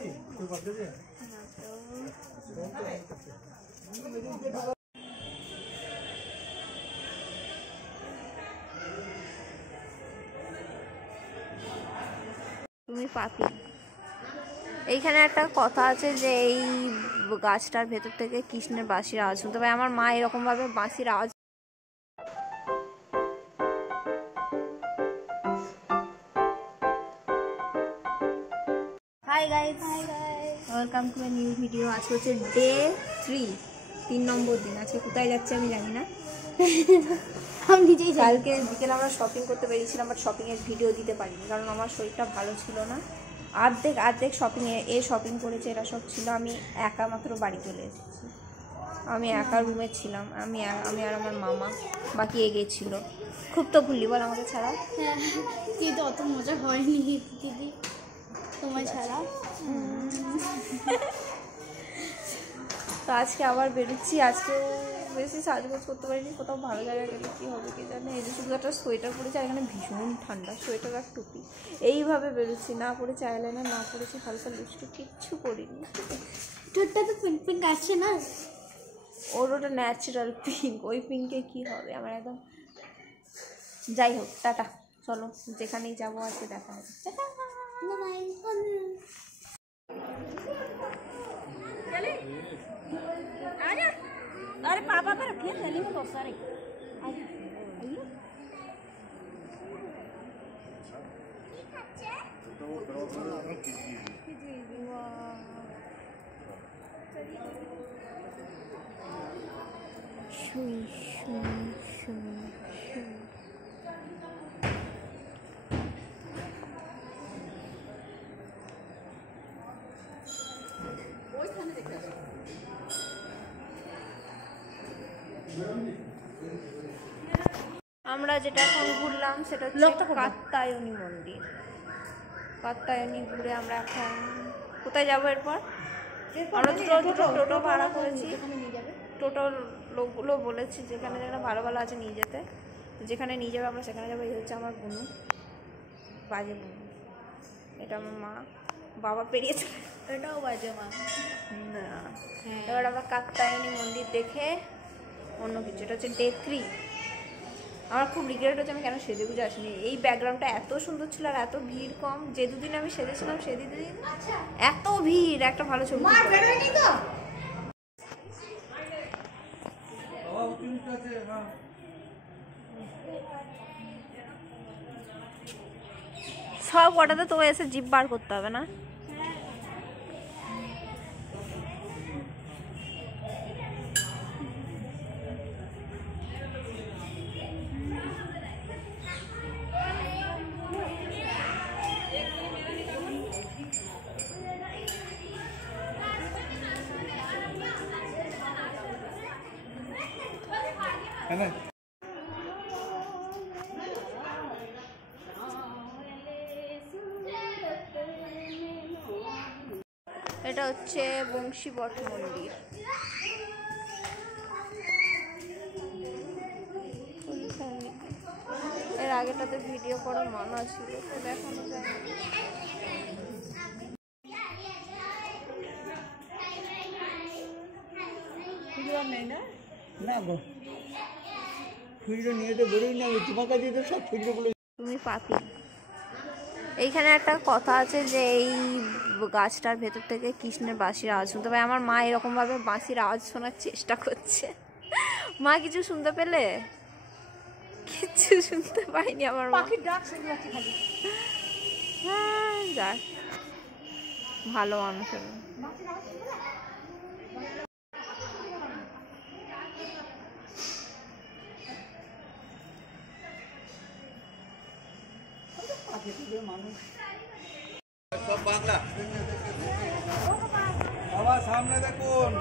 তুমি পাপি। এইখানে একটা কথা আছে যে এই গাছটার ভেতর থেকে কৃষ্ণের বাঁশির আওয়াজ শুনতে পাই। আমার মা এরকম ভাবে বাঁশির আওয়াজ। Hi guys, welcome to a new video. আজকে হচ্ছে ডে 3 নম্বর দিন। আজকে কোথায় যাচ্ছে আমি জানি না। আমি নিজেই কালকে বিকেলে আমরা শপিং করতে বেরিয়েছিলাম, বাট শপিংয়ের ভিডিও দিতে পারিনি কারণ আমার শরীরটা ভালো ছিল না। আর্ধেক শপিং করেছে, এরা সব ছিল। আমি একা মাত্র বাড়ি চলে এসেছি। আমি একা রুমে ছিলাম, আমি আর আমার মামা, বাকি এগিয়েছিল। খুব তো ভুলি বল আমাকে ছাড়া। হ্যাঁ, কিন্তু অত মজা হয়নি দিদি তোমায় ছাড়া। তো আজকে আবার বেরোচ্ছি। আজকেও বেশি সাজগোজ করতে পারিনি, কোথাও ভালো জায়গায় গেলে কী হবে কে জানে। এই যে শুধু একটা সোয়েটার পরেছি, আর এখানে ভীষণ ঠান্ডা। সোয়েটার আর টুপি এইভাবে বেরোচ্ছি। না পরেছি আইলাইনার, না পরেছি হালকা লিপস্টিক, কিচ্ছু করিনি। ঠোঁটটা তো পিঙ্ক পিঙ্ক আছে না, ওর ওটা ন্যাচারাল পিঙ্ক। ওই পিঙ্কে কী হবে আমার একদম। যাই হোক, টাটা, চলো যেখানেই যাবো আজকে দেখা হবে। अरे पापा पर रखिए थैली में बहुत सारे। আমরা যেটা এখন ঘুরলাম সেটা হচ্ছে কাত্যায়নী মন্দির। কাত্যায়নী ঘুরে আমরা এখন কোথায় যাবো এরপর? আমরা দুটো টোটো ভাড়া করেছি। টোটোর লোকগুলো বলেছে যেখানে যেখানে ভালো ভালো আছে নিয়ে যেতে, যেখানে নিয়ে যাবে আমরা সেখানে যাবো। এই হচ্ছে আমার বোনু, বাজে বোনু। এটা আমার মা, বাবা পেরিয়েছে, এটাও বাজে মা না। এবার আমরা কাত্যায়নী মন্দির দেখে অন্য কিছু। এটা হচ্ছে ডে 3। আমার খুব রিগ্রেট হচ্ছে আমি কেন সেজে গুজে আসিনি। এই ব্যাকগ্রাউন্ডটা এত সুন্দর ছিল আর এত ভিড় কম। যে দুদিন আমি সেজেছিলাম সেদিন এত ভিড়, একটা ভালো ছবি সব কটাতে তো এসে জিপ বার করতে হবে না। এটা হচ্ছে বংশীবট মন্দির। এর আগেটাতে ভিডিও করার মানা ছিল, তো দেখানো যায় না গো, ভিডিও নিয়ে তো বেরোই না। তোমার কাছে তো সব ভিডিওগুলো। তুমি পাপি। এইখানে একটা কথা আছে যে এই গাছটার ভেতর থেকে কৃষ্ণের বাঁশির আওয়াজ শুনতে পাই। আমার মা এরকম ভাবে বাঁশির আওয়াজ শোনার চেষ্টা করছে। মা কিছু শুনতে পেলে? কিছু শুনতে পাইনি আমার মা। হ্যাঁ, যাক, ভালো মানুষ। সব বাংলা বাবা, সামনে দেখুন।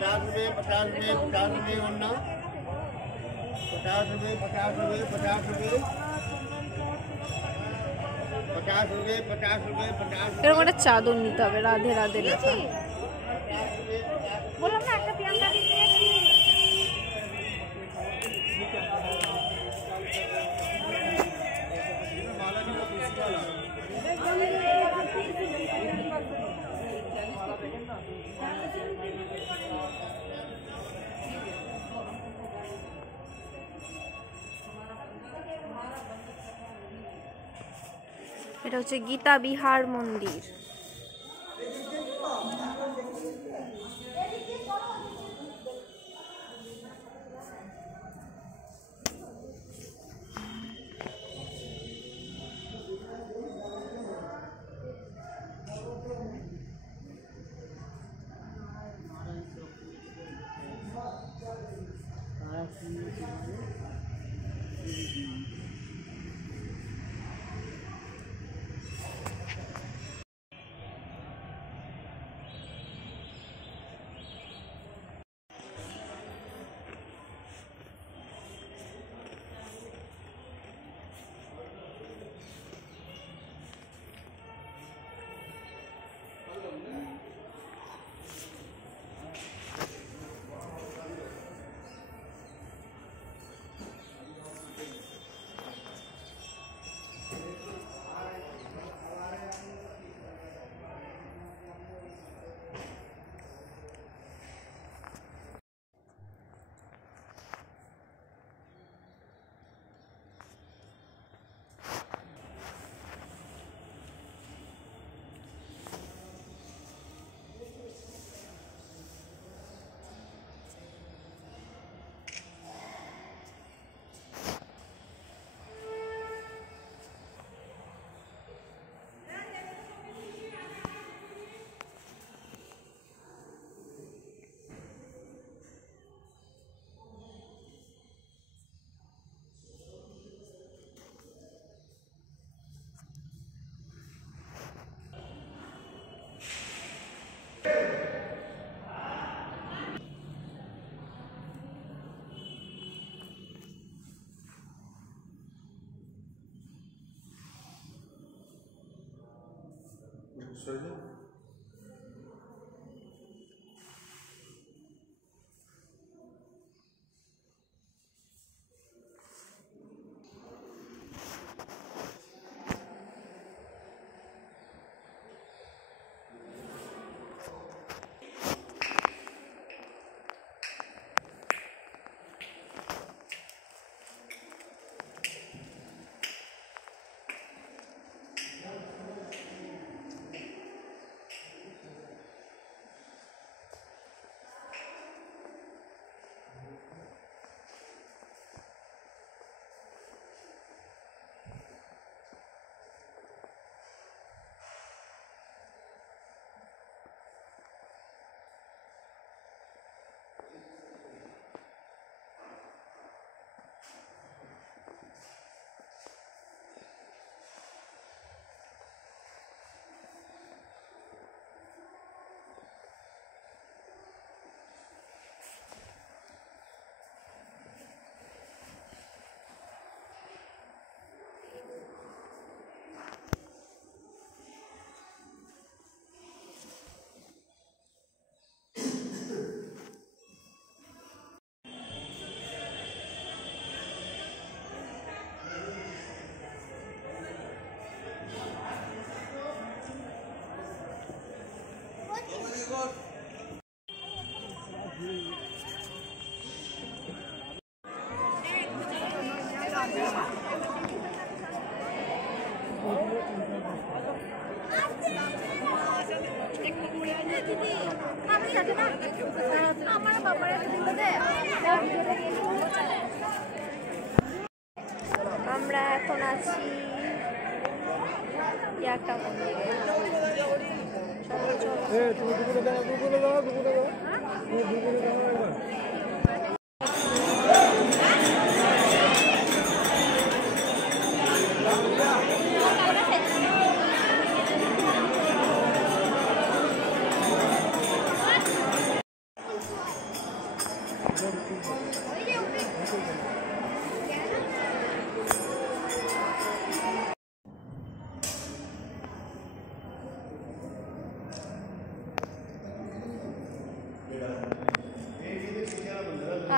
50 रुपये 50 रुपये 50 रुपये वरना 50 रुपये 50 रुपये 50 रुपये 50 रुपये 50 रुपये 50 এরকম একটা চাদর নিতে হবে, রাধে রাধে লেখা। বললাম না একটা পিয়াঙ্কা দিতে একটু। रुपये এটা হচ্ছে গীতা বিহার মন্দির। আমরা এখন আছি একটা মন্দিরে।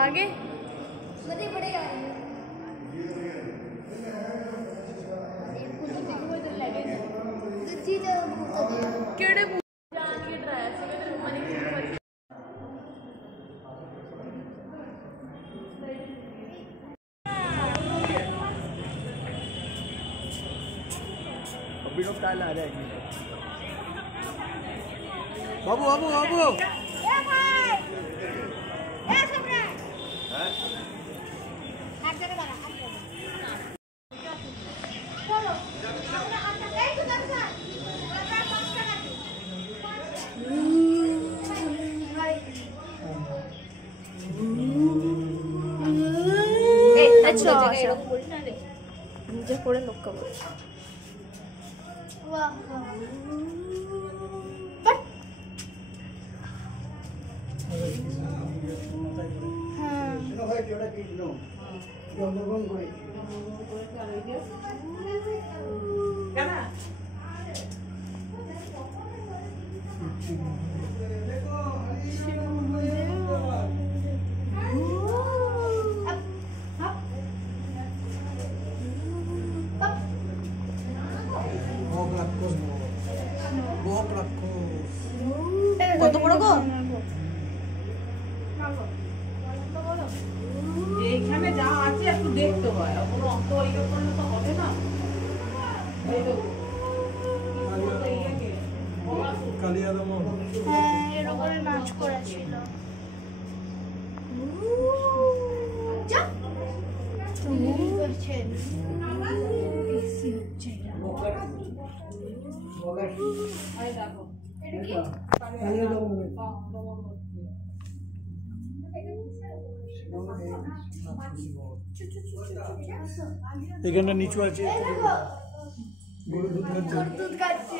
आगे बड़े बड़े आ তো দেবে বাবু বাবু বাবু নিজে করে লক্ষ্য করে কত বড় গো এইখানে যা আছে একটু দেখতে হয় পুরো অন্ত ইয়ে করলে তো হবে না হ্যাঁ এর উপরে নাচ করেছিল এখানে নিচু আছে গরুর দুধ খাচ্ছে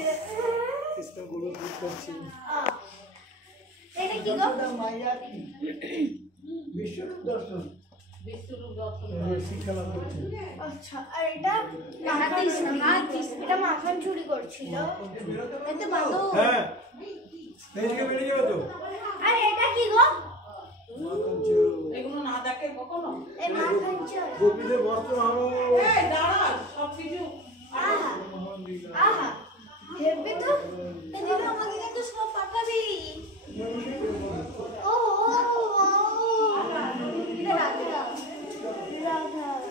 গরুর দুধ খাচ্ছি এটা কি গো বিশ্বরূপ দর্শন শিক্ষা লাভ করছে আচ্ছা আর এটা এটা মাখন চুরি করছিল এতে বাঁধো হ্যাঁ এইদিকে বেরিয়ে যাবে তো আর এটা কি গো এগুলো না দেখে কখনো এই মাখন চুরি গোপীদের বস্ত্র আনো এই দাঁড়া সব কিছু আহা আহা হেভি তো এদিকে আমাকে কিন্তু সব পাঠাবি ও এটা রাধা রাধা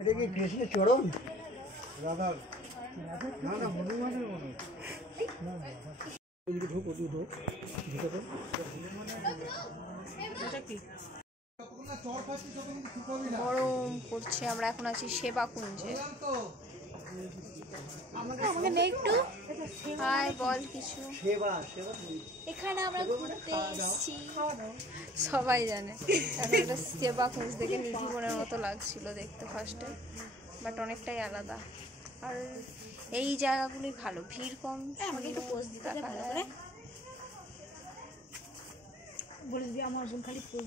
এটা কি কৃষ্ণের চরণ রাধা না না হনুমানের মনে গরম পড়ছে। আমরা এখন আছি সেবা কুঞ্জে। একটু হাই বল কিছু। এখানে আমরা ঘুরতে এসেছি, সবাই জানে। এখন একটা সেবা কুঞ্জ দেখে নিধি বোনের মতো লাগছিল দেখতে ফার্স্টে, বাট অনেকটাই আলাদা। আর এই জায়গাগুলি ভালো, ভিড় কম। আমাকে একটু পোজ দিতে পারে বলে দিবি আমার বোন খালি পোজ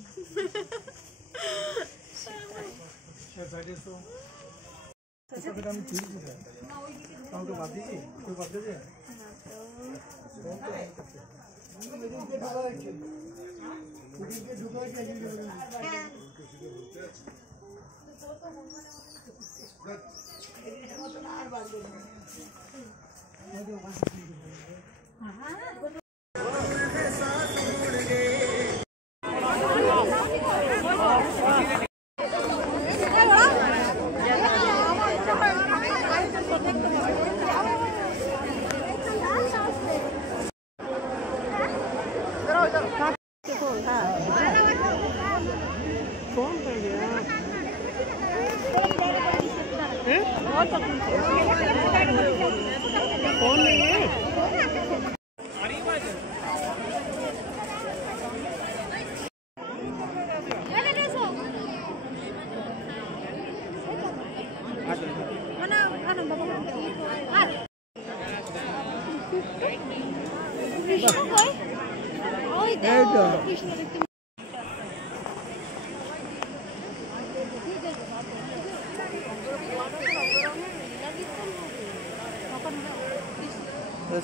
ওইটা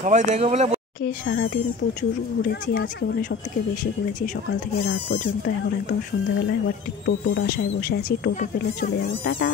সবাই দেখবে বলে সারাদিন প্রচুর ঘুরেছি, আজকে মানে সব থেকে বেশি ঘুরেছি, সকাল থেকে রাত পর্যন্ত। এখন একদম সন্ধ্যাবেলা এবার ঠিক টোটোর আশায় বসে আছি, টোটো পেলে চলে যাবো। টাটা।